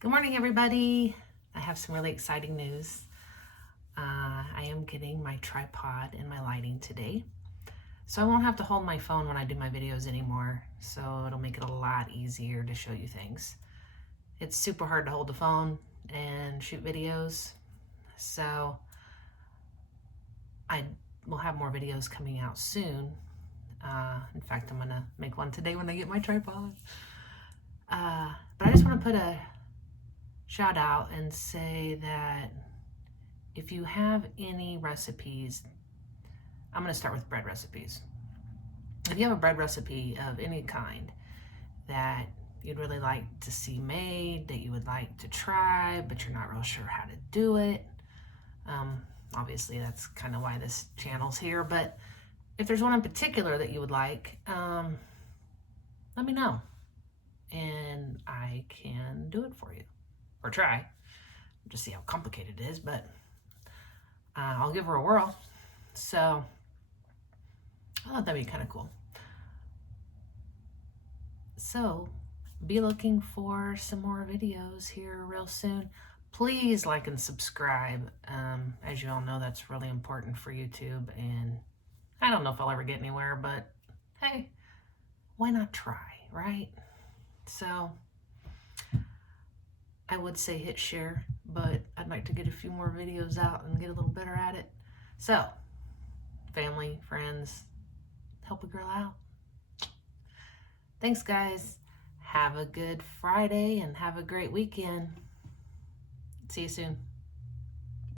Good morning, everybody. I have some really exciting news. I am getting my tripod and my lighting today. So I won't have to hold my phone when I do my videos anymore. So it'll make it a lot easier to show you things. It's super hard to hold the phone and shoot videos. So I will have more videos coming out soon. In fact, I'm gonna make one today when I get my tripod. But I just want to put a shout out and say that if you have any recipes, I'm going to start with bread recipes. If you have a bread recipe of any kind that you'd really like to see made, that you would like to try, but you're not real sure how to do it, obviously that's kind of why this channel's here, but if there's one in particular that you would like, let me know and I can do it for you, or try, just see how complicated it is, but I'll give her a whirl. So I thought that'd be kind of cool. So be looking for some more videos here real soon. Please like and subscribe. As you all know, that's really important for YouTube, and I don't know if I'll ever get anywhere, but hey, why not try, right? So I would say hit share, but I'd like to get a few more videos out and get a little better at it. So family, friends, help a girl out. Thanks, guys. Have a good Friday and have a great weekend. See you soon.